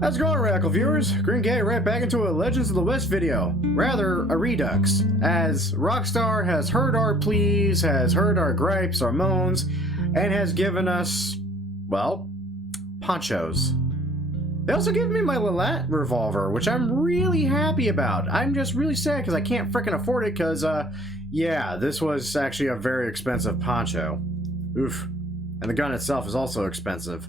How's it going, Radical viewers? Green Gaddy right back into a Legends of the West video. Rather, a redux, as Rockstar has heard our pleas, has heard our gripes, our moans, and has given us, well, ponchos. They also gave me my Lilat revolver, which I'm really happy about. I'm just really sad because I can't frickin' afford it because, yeah, this was actually a very expensive poncho. Oof. And the gun itself is also expensive.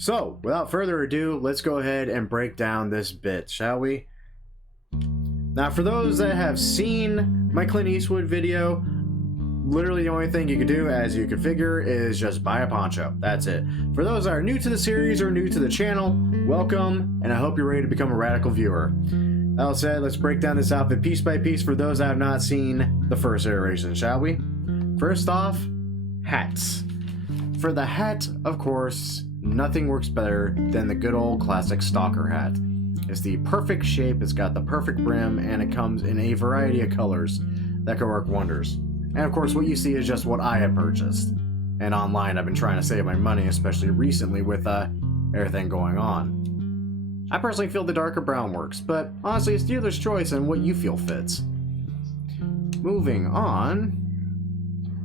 So, without further ado, let's go ahead and break down this bit, shall we? Now, for those that have seen my Clint Eastwood video, literally the only thing you can do, as you can figure, is just buy a poncho. That's it. For those that are new to the series or new to the channel, welcome, and I hope you're ready to become a radical viewer. That said, let's break down this outfit piece by piece for those that have not seen the first iteration, shall we? First off, hats. For the hat, of course, nothing works better than the good old classic stalker hat. It's the perfect shape, it's got the perfect brim, and it comes in a variety of colors that can work wonders. And of course, what you see is just what I have purchased. And online, I've been trying to save my money, especially recently with everything going on. I personally feel the darker brown works, but honestly, it's dealer's choice and what you feel fits. Moving on.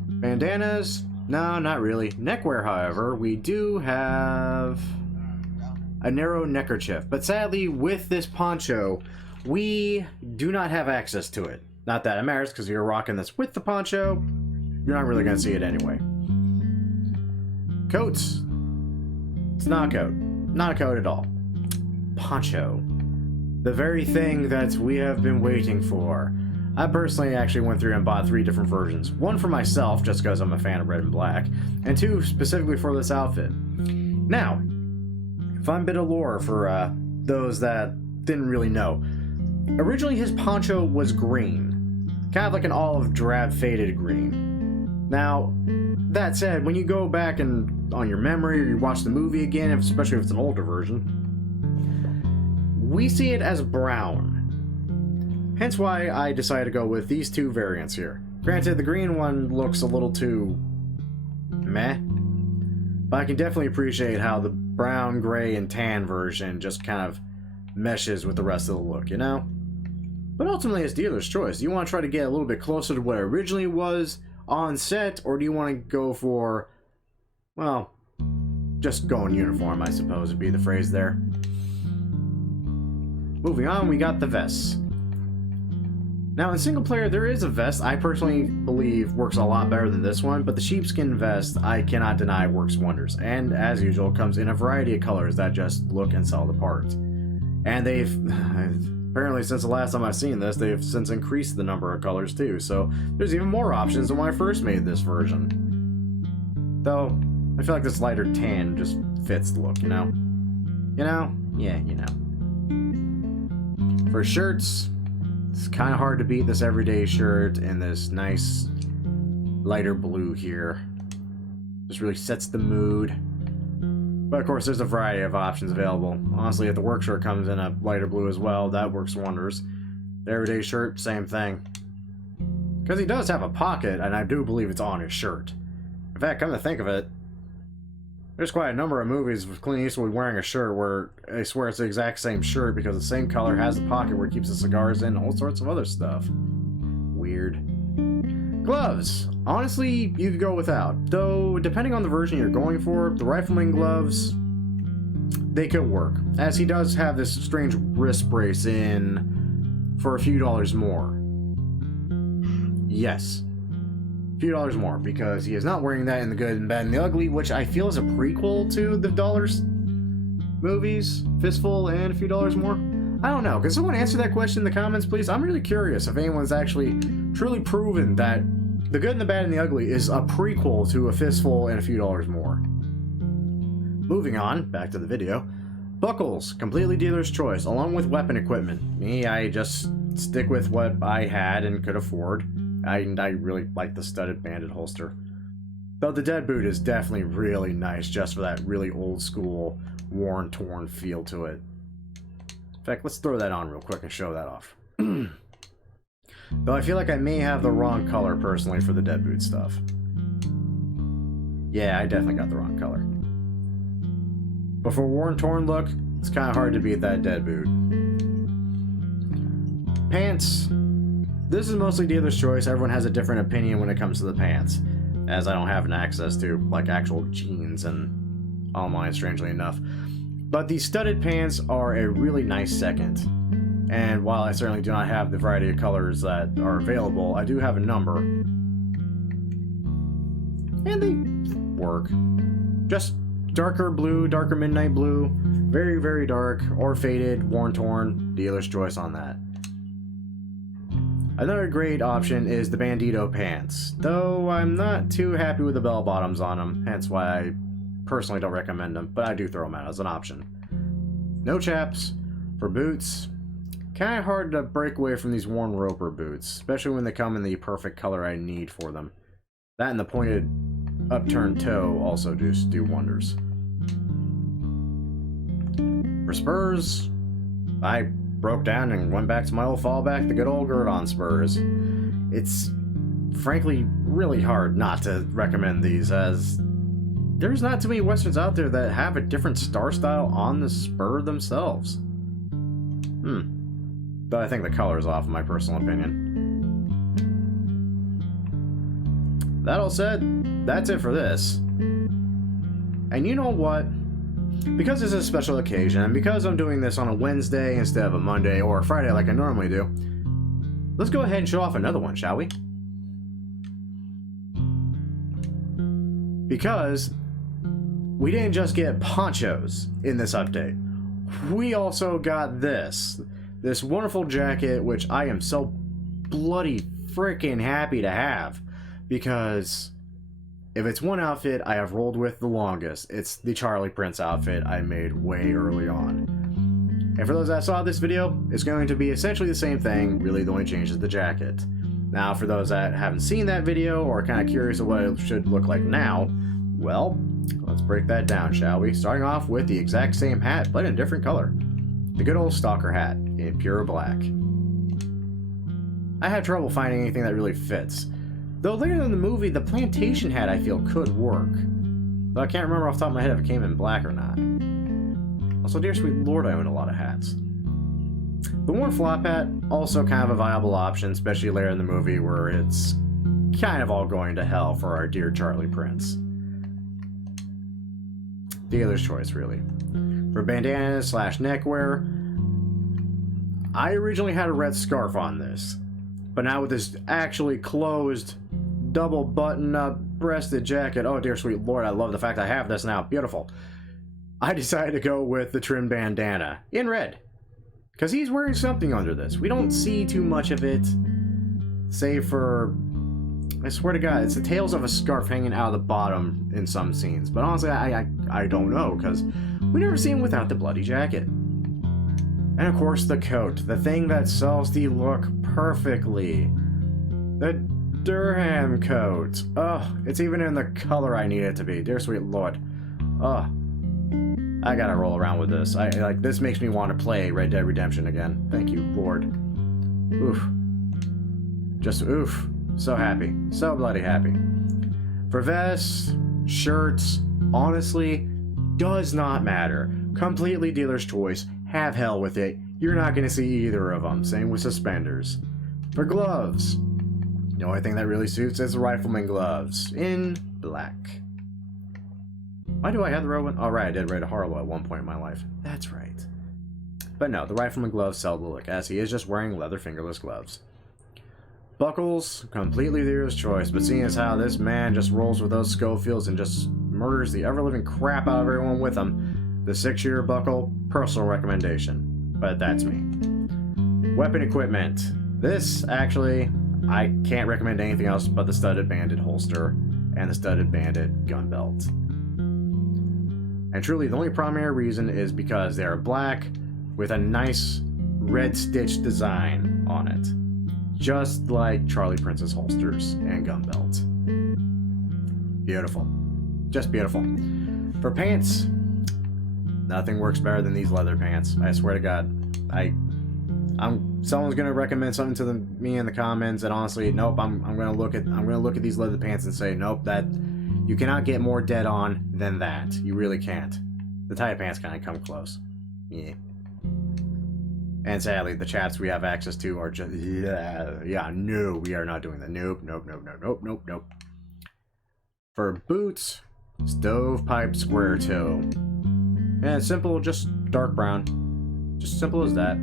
Bandanas. No, not really. Neckwear, however, we do have a narrow neckerchief. But sadly, with this poncho, we do not have access to it. Not that it matters, because you're rocking this with the poncho, you're not really going to see it anyway. Coats. It's not a coat. Not a coat at all. Poncho. The very thing that we have been waiting for. I personally actually went through and bought 3 different versions. One for myself, just because I'm a fan of red and black, and 2 specifically for this outfit. Now, fun bit of lore for those that didn't really know. Originally, his poncho was green. Kind of like an olive drab faded green. Now, that said, when you go back and on your memory or you watch the movie again, especially if it's an older version, we see it as brown. Hence why I decided to go with these 2 variants here. Granted, the green one looks a little too meh, but I can definitely appreciate how the brown, gray, and tan version just kind of meshes with the rest of the look, you know? But ultimately, it's dealer's choice. Do you want to try to get a little bit closer to what it originally was on set, or do you want to go for, well, just go in uniform, I suppose would be the phrase there. Moving on, we got the vests. Now, in single player, there is a vest I personally believe works a lot better than this one, but the sheepskin vest, I cannot deny, works wonders. And, as usual, comes in a variety of colors that just look and sell the part. And they've, apparently since the last time I've seen this, they've since increased the number of colors too, so there's even more options than when I first made this version. Though, I feel like this lighter tan just fits the look, you know? You know? Yeah, you know. For shirts, it's kind of hard to beat this everyday shirt in this nice lighter blue here. Just really sets the mood. But of course, there's a variety of options available. Honestly, if the work shirt comes in a lighter blue as well, that works wonders. The everyday shirt, same thing. Because he does have a pocket, and I do believe it's on his shirt. In fact, come to think of it, there's quite a number of movies with Clint Eastwood wearing a shirt where I swear it's the exact same shirt because the same color has the pocket where it keeps the cigars in, all sorts of other stuff. Weird. Gloves. Honestly, you could go without. Though, depending on the version you're going for, the rifleman gloves, they could work. As he does have this strange wrist brace in for a few dollars more. Yes. Few dollars more, because he is not wearing that in The Good and Bad and the Ugly, which I feel is a prequel to the Dollars movies, Fistful and A Few Dollars More. I don't know. Can someone answer that question in the comments, please? I'm really curious if anyone's actually truly proven that The Good and the Bad and the Ugly is a prequel to A Fistful and A Few Dollars More. Moving on, back to the video. Buckles, completely dealer's choice, along with weapon equipment. Me, I just stick with what I had and could afford. I really like the studded banded holster. Though the dead boot is definitely really nice just for that really old school, worn, torn feel to it. In fact, let's throw that on real quick and show that off. Though I feel like I may have the wrong color personally for the dead boot stuff. Yeah, I definitely got the wrong color. But for worn, torn look, it's kind of hard to beat that dead boot. Pants. This is mostly dealer's choice. Everyone has a different opinion when it comes to the pants, as I don't have an access to like actual jeans and online, strangely enough. But these studded pants are a really nice second. And while I certainly do not have the variety of colors that are available, I do have a number. And they work. Just darker blue, darker midnight blue, very, very dark, or faded, worn, torn, dealer's choice on that. Another great option is the Bandito pants, though I'm not too happy with the bell bottoms on them, hence why I personally don't recommend them, but I do throw them out as an option. No chaps. For boots, kind of hard to break away from these worn roper boots, especially when they come in the perfect color I need for them. That and the pointed upturned toe also just do wonders. For spurs, I broke down and went back to my old fallback, the good old Gurdon spurs. It's frankly really hard not to recommend these, as there's not too many westerns out there that have a different star style on the spur themselves. Though I think the color is off in my personal opinion. That all said, that's it for this. And you know what? Because this is a special occasion, and because I'm doing this on a Wednesday instead of a Monday or a Friday like I normally do, let's go ahead and show off another one, shall we? Because we didn't just get ponchos in this update. We also got this wonderful jacket, which I am so bloody freaking happy to have, because if it's one outfit I have rolled with the longest, it's the Charlie Prince outfit I made way early on. And for those that saw this video, it's going to be essentially the same thing, really the only change is the jacket. Now for those that haven't seen that video or are kind of curious of what it should look like now, well, let's break that down, shall we? Starting off with the exact same hat, but in a different color. The good old stalker hat in pure black. I had trouble finding anything that really fits. Though later in the movie, the plantation hat I feel could work. Though I can't remember off the top of my head if it came in black or not. Also, dear sweet lord, I own a lot of hats. The worn flop hat, also kind of a viable option, especially later in the movie where it's kind of all going to hell for our dear Charlie Prince. Dealer's choice, really. For bandana slash neckwear, I originally had a red scarf on this, but now with this actually closed, double button-up breasted jacket, oh dear sweet lord, I love the fact I have this now, beautiful. I decided to go with the trim bandana in red, because he's wearing something under this. We don't see too much of it, save for, I swear to God, it's the tails of a scarf hanging out of the bottom in some scenes. But honestly, I don't know, because we never see him without the bloody jacket. And of course, the coat, the thing that sells the look perfectly. The Durham coat. Oh, it's even in the color I need it to be. Dear sweet lord. Oh, I gotta roll around with this. This makes me want to play Red Dead Redemption again. Thank you, Lord. Oof. Just oof. So happy. So bloody happy. For vests, shirts, honestly, does not matter. Completely dealer's choice. Have hell with it. You're not going to see either of them. Same with suspenders. For gloves, the only thing that really suits is the rifleman gloves in black. Why do I have the red one? Oh, right, I did Red Harlow at one point in my life. That's right. But no, the rifleman gloves sell the look, as he is just wearing leather fingerless gloves. Buckles, completely dealer's choice, but seeing as how this man just rolls with those Schofields and just murders the ever-living crap out of everyone with him, the 6-shooter buckle, personal recommendation. But that's me. Weapon equipment. This, actually, I can't recommend anything else but the studded banded holster and the studded banded gun belt. And truly, the only primary reason is because they are black with a nice red stitch design on it. Just like Charlie Prince's holsters and gun belts. Beautiful. Just beautiful. For pants, nothing works better than these leather pants. I swear to God. Someone's gonna recommend something to me in the comments, and honestly, nope. I'm gonna look at these leather pants and say, nope, that you cannot get more dead on than that. You really can't. The tie pants kind of come close. Yeah. And sadly, the chaps we have access to are just no, we are not doing that. Nope, nope, nope, nope, nope, nope, nope. For boots, stovepipe square toe. And simple, just dark brown. Just simple as that.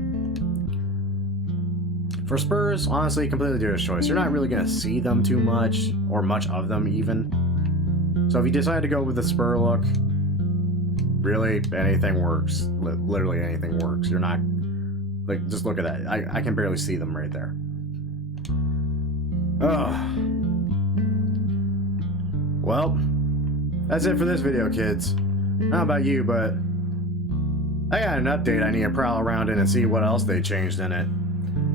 For spurs, honestly, completely dealer's choice. You're not really going to see them too much, or much of them even. So if you decide to go with the spur look, really, anything works. Literally anything works. You're not, like, just look at that. I can barely see them right there. Ugh. Well, that's it for this video, kids. I don't know about you, but I got an update I need to prowl around in and see what else they changed in it.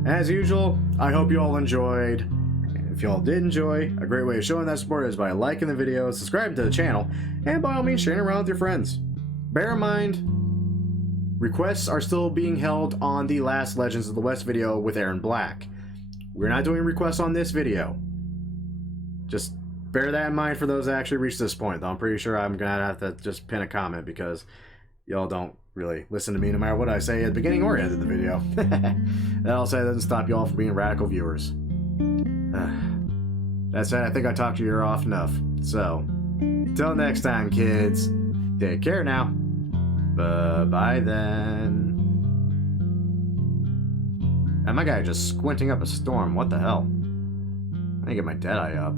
As usual, I hope you all enjoyed. And if you all did enjoy, a great way of showing that support is by liking the video, subscribing to the channel, and by all means sharing it around with your friends. Bear in mind, requests are still being held on the last Legends of the West video with Aaron Black. We're not doing requests on this video. Just bear that in mind for those that actually reach this point, though. I'm pretty sure I'm gonna have to just pin a comment because y'all don't really listen to me no matter what I say at the beginning or end of the video. That also doesn't stop y'all from being radical viewers. That said, I think I talked your ear off enough. So, until next time, kids, take care now. Bye then. And my guy just squinting up a storm. What the hell? I need to get my dead eye up.